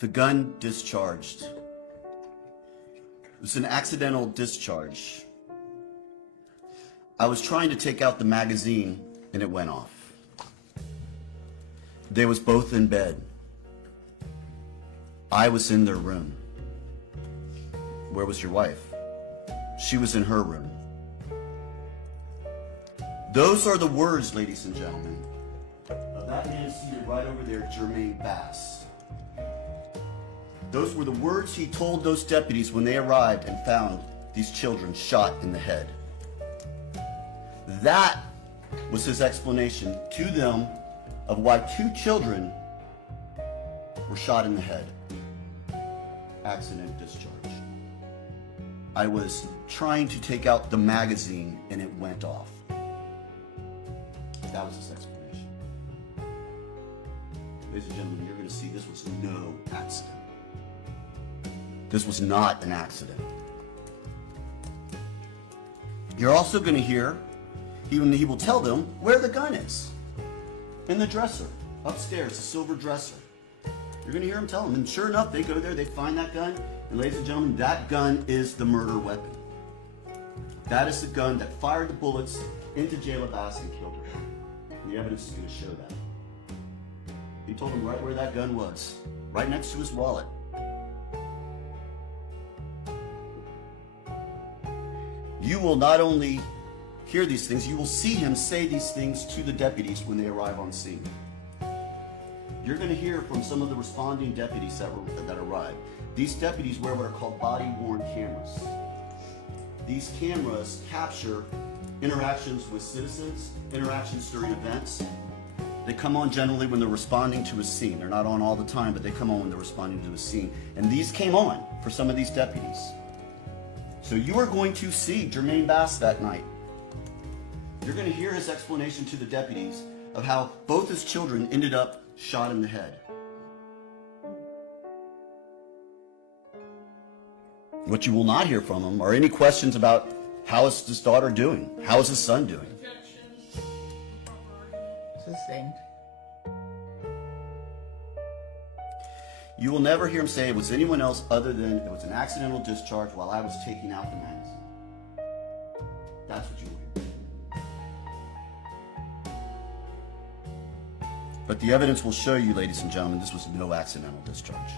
The gun discharged. It was an accidental discharge. I was trying to take out the magazine and it went off. They was both in bed. I was in their room. Where was your wife? She was in her room. Those are the words, ladies and gentlemen, of that man seated right over there, Jermaine Bass. Those were the words he told those deputies when they arrived and found these children shot in the head. That was his explanation to them of why 2 children were shot in the head. Accident discharge. I was trying to take out the magazine and it went off. That was his explanation. Ladies and gentlemen, you're going to see this was no accident. This was not an accident. You're also going to hear, he will tell them where the gun is. In the dresser, upstairs, the silver dresser. You're going to hear him tell them, and sure enough, they go there, they find that gun, and ladies and gentlemen, that gun is the murder weapon. That is the gun that fired the bullets into Jayla Bass and killed her. And the evidence is going to show that. He told them right where that gun was, right next to his wallet. You will not only hear these things, you will see him say these things to the deputies when they arrive on scene. You're going to hear from some of the responding deputies that arrived. These deputies wear what are called body-worn cameras. These cameras capture interactions with citizens, interactions during events. They come on generally when they're responding to a scene. They're not on all the time, but they come on when they're responding to a scene. And these came on for some of these deputies. So you are going to see Jermaine Bass that night. You're going to hear his explanation to the deputies of how both his children ended up shot in the head. What you will not hear from him are any questions about how is his daughter doing? How is his son doing? Sustained. You will never hear him say it was anyone else other than it was an accidental discharge while I was taking out the magazine. That's what you will hear. But the evidence will show you, ladies and gentlemen, this was no accidental discharge.